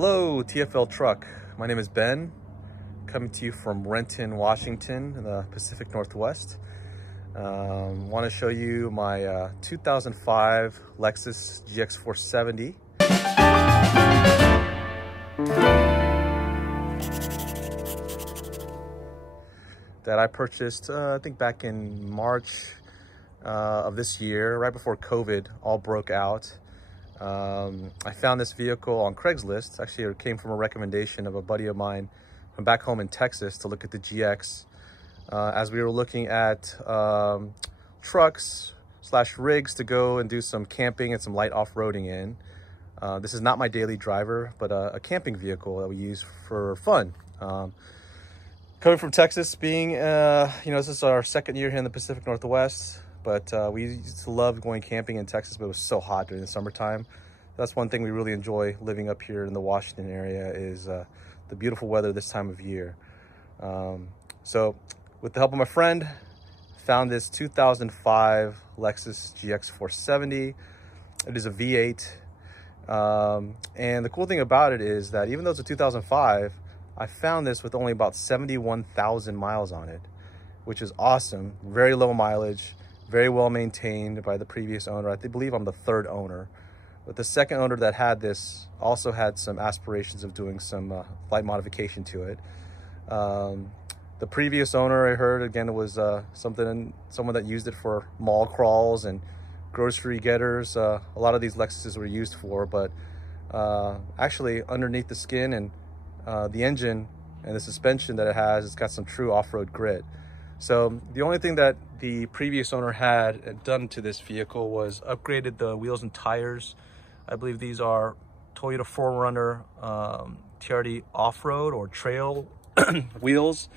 Hello, TFL Truck. My name is Ben, coming to you from Renton, Washington, in the Pacific Northwest. Want to show you my 2005 Lexus Gx470. That I purchased, I think back in March of this year, right before COVID all broke out. I found this vehicle on Craigslist. Actually, it came from a recommendation of a buddy of mine from back home in Texas to look at the GX. As we were looking at trucks / rigs to go and do some camping and some light off-roading in. This is not my daily driver, but a camping vehicle that we use for fun. Coming from Texas, being, this is our second year here in the Pacific Northwest. But we used to love going camping in Texas, but it was so hot during the summertime. That's one thing we really enjoy living up here in the Washington area is the beautiful weather this time of year. So with the help of my friend, found this 2005 Lexus Gx470. It is a V8. And the cool thing about it is that even though it's a 2005, I found this with only about 71,000 miles on it, which is awesome. Very low mileage. Very well maintained by the previous owner. I believe I'm the third owner. But the second owner that had this also had some aspirations of doing some light modification to it. The previous owner, I heard, again, it was someone that used it for mall crawls and grocery getters. A lot of these Lexuses were used for, but actually underneath the skin and the engine and the suspension that it has, it's got some true off-road grit. So the only thing that the previous owner had done to this vehicle was upgraded the wheels and tires. I believe these are Toyota 4Runner TRD off-road or trail wheels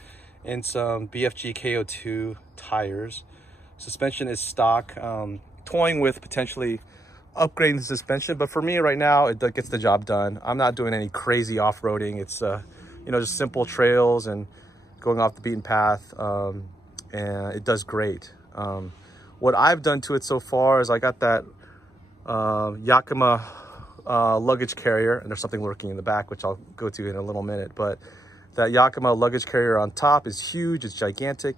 and some BFG KO2 tires. Suspension is stock, toying with potentially upgrading the suspension, but for me right now, it gets the job done. I'm not doing any crazy off-roading. It's just simple trails and going off the beaten path, and it does great. What I've done to it so far is I got that Yakima luggage carrier, and there's something lurking in the back, which I'll go to in a little minute, but that Yakima luggage carrier on top is huge, it's gigantic,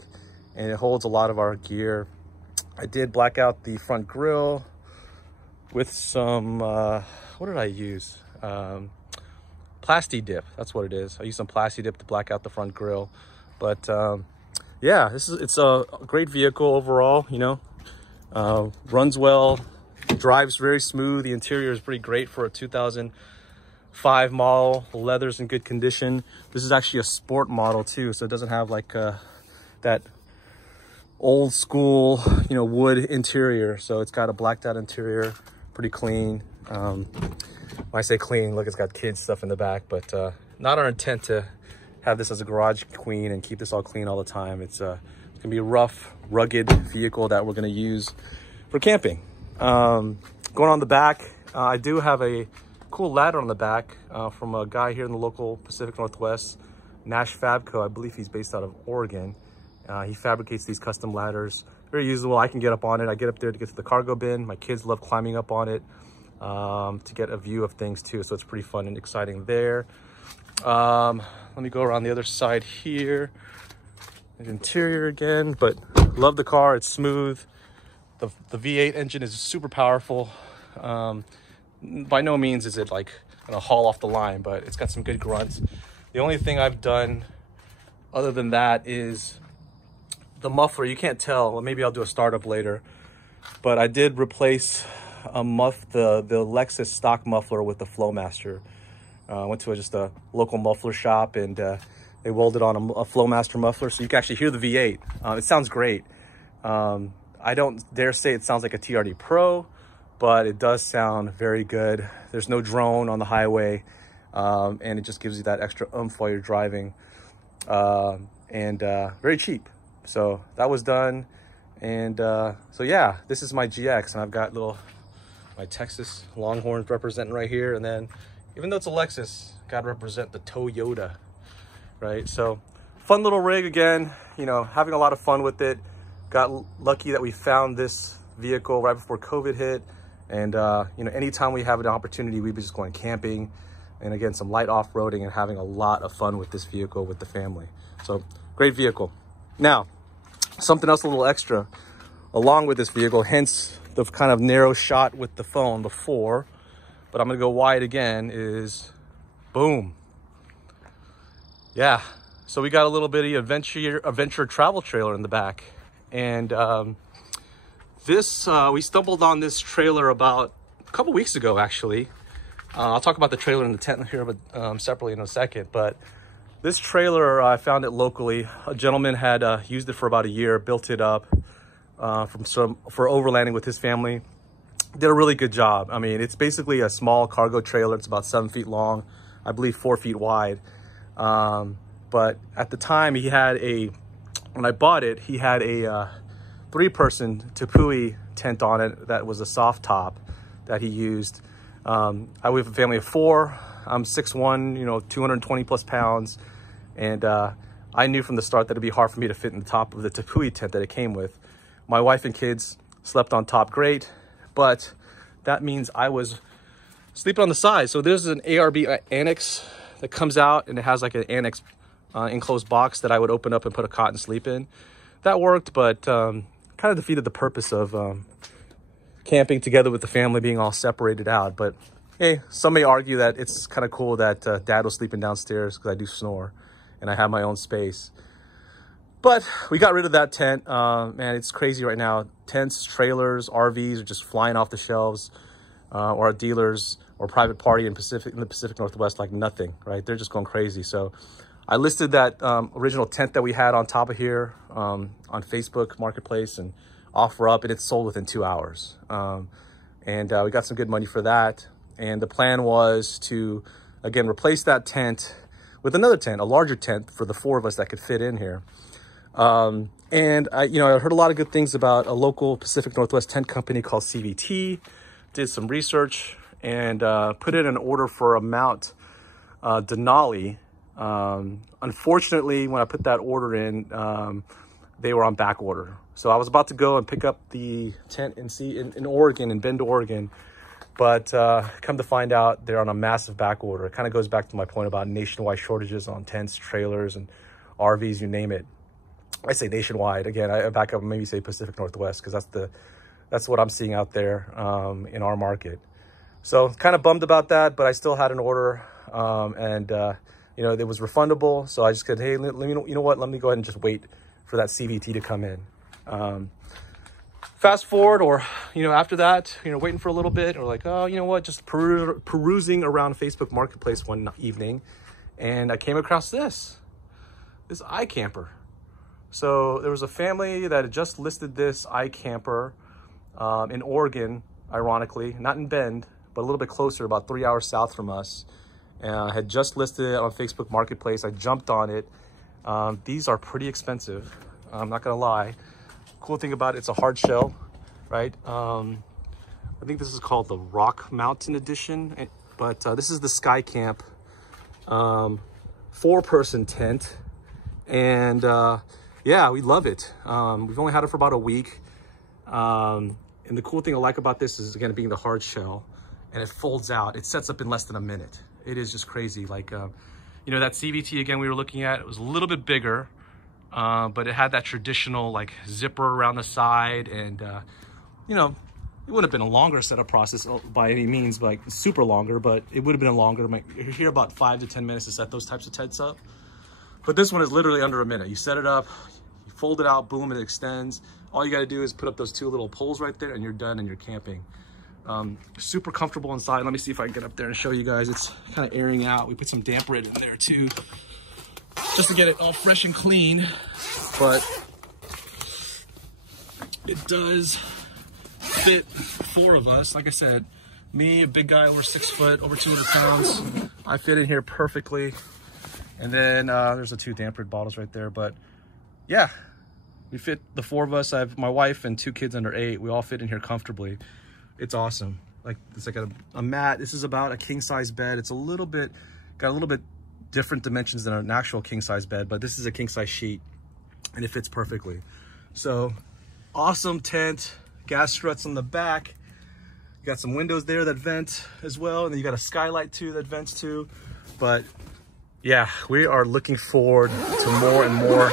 and it holds a lot of our gear. I did black out the front grille with some, what did I use? Plasti dip, that's what it is. I used some Plasti dip to black out the front grille. But yeah, it's a great vehicle overall, runs well, drives very smooth. The interior is pretty great for a 2005 model. The leather's in good condition. This is actually a sport model too, so it doesn't have like that old school, wood interior. So it's got a blacked out interior, pretty clean. When I say clean, look, it's got kids stuff in the back, but not our intent to have this as a garage queen and keep this all clean all the time. It's gonna be a rough, rugged vehicle that we're gonna use for camping. Going on the back, I do have a cool ladder on the back from a guy here in the local Pacific Northwest, Nash Fabco. I believe he's based out of Oregon. He fabricates these custom ladders. Very usable. I can get up on it. I get up there to get to the cargo bin. My kids love climbing up on it to get a view of things too. So it's pretty fun and exciting there. Let me go around the other side here. The interior again, but love the car. It's smooth. The V8 engine is super powerful. By no means is it like gonna haul off the line, but it's got some good grunts. The only thing I've done other than that is the muffler. You can't tell. Well, maybe I'll do a startup later, but I did replace the Lexus stock muffler with the Flowmaster. I went to just a local muffler shop, and they welded on a Flowmaster muffler, so you can actually hear the V8. It sounds great. I don't dare say it sounds like a TRD Pro, but it does sound very good. There's no drone on the highway, and it just gives you that extra oomph while you're driving, and very cheap. So that was done, and so yeah, this is my GX, and I've got my Texas Longhorns representing right here, and then even though it's a Lexus, gotta represent the Toyota, right? So fun little rig again, having a lot of fun with it. Got lucky that we found this vehicle right before COVID hit, and anytime we have an opportunity, we've been just going camping and again, some light off-roading and having a lot of fun with this vehicle with the family. So great vehicle. Now, something else a little extra along with this vehicle, hence the kind of narrow shot with the phone before, but I'm gonna go wide again, is boom. Yeah, so we got a little bitty adventure travel trailer in the back. And we stumbled on this trailer about a couple weeks ago, actually. I'll talk about the trailer and the tent here, but separately in a second. But this trailer, I found it locally. A gentleman had used it for about a year, built it up for overlanding with his family. Did a really good job. I mean, it's basically a small cargo trailer. It's about 7 feet long, I believe 4 feet wide. But at the time when I bought it, he had a 3-person Tepui tent on it that was a soft top that he used. We have a family of 4. I'm 6'1", 220 plus pounds. And I knew from the start that it'd be hard for me to fit in the top of the Tepui tent that it came with. My wife and kids slept on top great, but that means I was sleeping on the side. So there's an ARB annex that comes out, and it has like an annex enclosed box that I would open up and put a cot and sleep in. That worked, but kind of defeated the purpose of camping together with the family, being all separated out. But hey, some may argue that it's kind of cool that Dad was sleeping downstairs because I do snore and I have my own space. But we got rid of that tent. Man, it's crazy right now. Tents, trailers, RVs are just flying off the shelves, or at dealers or private party in the Pacific Northwest like nothing, right? They're just going crazy. So I listed that original tent that we had on top of here on Facebook Marketplace and OfferUp, and it's sold within 2 hours. And we got some good money for that. And the plan was to, again, replace that tent with another tent, a larger tent for the 4 of us that could fit in here. And I heard a lot of good things about a local Pacific Northwest tent company called CVT. Did some research and put in an order for a mount Denali. Unfortunately, when I put that order in, they were on back order. So I was about to go and pick up the tent in Oregon, in Bend, Oregon. But come to find out, they're on a massive back order. It kind of goes back to my point about nationwide shortages on tents, trailers, and RVs, you name it. I say nationwide. Again, I back up and maybe say Pacific Northwest, because that's what I'm seeing out there in our market. So kind of bummed about that, but I still had an order, and it was refundable. So I just said, hey, let me let me go ahead and just wait for that CVT to come in. Fast forward, or after that, waiting for a little bit, or like, oh, just perusing around Facebook Marketplace one evening, and I came across this iCamper. So there was a family that had just listed this iCamper in Oregon, ironically, not in Bend, but a little bit closer, about 3 hours south from us. Had just listed it on Facebook Marketplace. I jumped on it. These are pretty expensive, I'm not gonna lie. Cool thing about it, it's a hard shell, right? I think this is called the Rock Mountain Edition, but this is the Sky Camp 4-person tent. And yeah, we love it. We've only had it for about a week. And the cool thing I like about this is, again, being the hard shell, and it folds out. It sets up in less than a minute. It is just crazy. Like, that CVT, again, we were looking at, it was a little bit bigger, but it had that traditional like zipper around the side. And, it wouldn't have been a longer setup process by any means, like super longer, but it would have been longer. You're here about 5 to 10 minutes to set those types of tents up. But this one is literally under a minute. You set it up, you fold it out, boom, it extends. All you got to do is put up those 2 little poles right there, and you're done, and you're camping. Super comfortable inside. Let me see if I can get up there and show you guys. It's kind of airing out. We put some damper in there too, just to get it all fresh and clean. But it does fit 4 of us. Like I said, me, a big guy over 6 foot, over 200 pounds. I fit in here perfectly. And then there's the 2 dampered bottles right there. But yeah, we fit the 4 of us. I have my wife and 2 kids under 8. We all fit in here comfortably. It's awesome. Like, it's like a mat. This is about a king size bed. It's got a little bit different dimensions than an actual king size bed, but this is a king size sheet and it fits perfectly. So awesome tent, gas struts on the back. You got some windows there that vent as well, and then you got a skylight too that vents too. But yeah, we are looking forward to more and more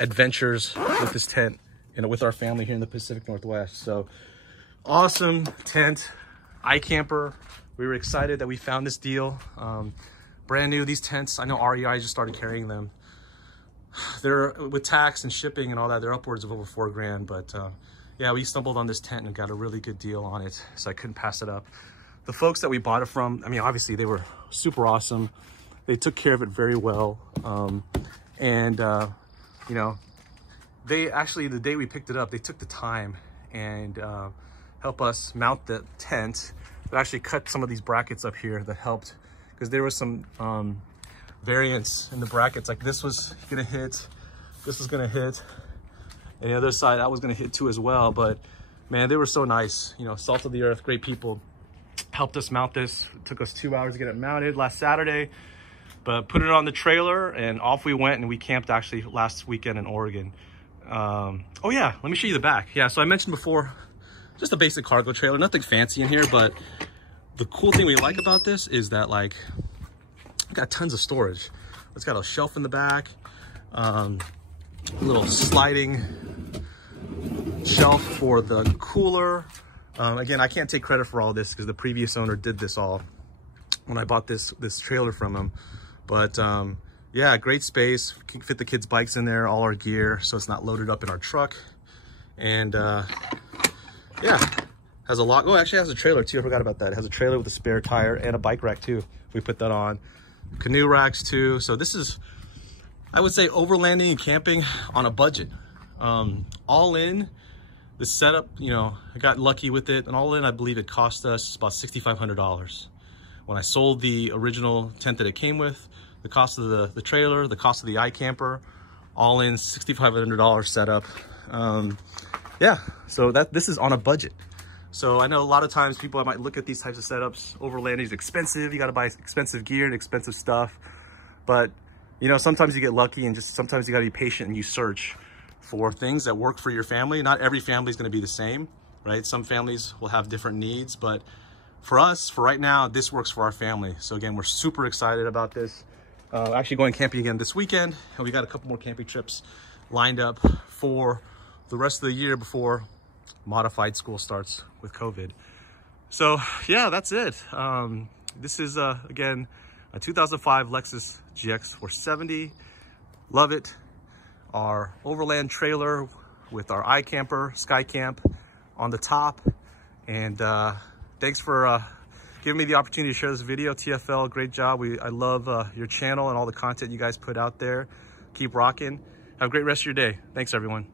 adventures with this tent and with our family here in the Pacific Northwest. So awesome tent, iCamper. We were excited that we found this deal. Brand new, these tents. I know REI just started carrying them. They're, with tax and shipping and all that, they're upwards of over $4,000. But yeah, we stumbled on this tent and got a really good deal on it, so I couldn't pass it up. The folks that we bought it from, I mean, obviously they were super awesome. They took care of it very well. You know, they actually, the day we picked it up, they took the time and help us mount the tent. They actually cut some of these brackets up here that helped, because there was some variance in the brackets. Like this was gonna hit, this was gonna hit, and the other side that was gonna hit too as well. But man, they were so nice, you know, salt of the earth, great people. Helped us mount this. It took us 2 hours to get it mounted last Saturday, but put it on the trailer and off we went, and we camped actually last weekend in Oregon. Oh yeah, let me show you the back. Yeah, so I mentioned before, just a basic cargo trailer, nothing fancy in here, but the cool thing we like about this is that, like, got tons of storage. It's got a shelf in the back, a little sliding shelf for the cooler. Again, I can't take credit for all this because the previous owner did this all when I bought this trailer from him. But yeah, great space. We can fit the kids' bikes in there, all our gear, so it's not loaded up in our truck. And yeah, has a lot. Oh, actually has a trailer too. I forgot about that. It has a trailer with a spare tire and a bike rack too, if we put that on. Canoe racks too. So this is, I would say, overlanding and camping on a budget. All in, the setup, you know, I got lucky with it, and all in, I believe it cost us about $6,500. When I sold the original tent that it came with, the cost of the trailer, the cost of the iCamper, all in $6,500 setup. Yeah, so this is on a budget. So I know a lot of times people might look at these types of setups, overlanding is expensive, you gotta buy expensive gear and expensive stuff. But you know, sometimes you get lucky, and just sometimes you gotta be patient and you search for things that work for your family. Not every family is gonna be the same, right? Some families will have different needs, but for us, for right now, this works for our family. So again, we're super excited about this. Actually going camping again this weekend, and we got a couple more camping trips lined up for the rest of the year before modified school starts with COVID. So yeah, that's it. This is again a 2005 Lexus Gx470. Love it. Our overland trailer with our iCamper, SkyCamp on the top. And thanks for giving me the opportunity to share this video. TFL, great job. I love your channel and all the content you guys put out there. Keep rocking. Have a great rest of your day. Thanks, everyone.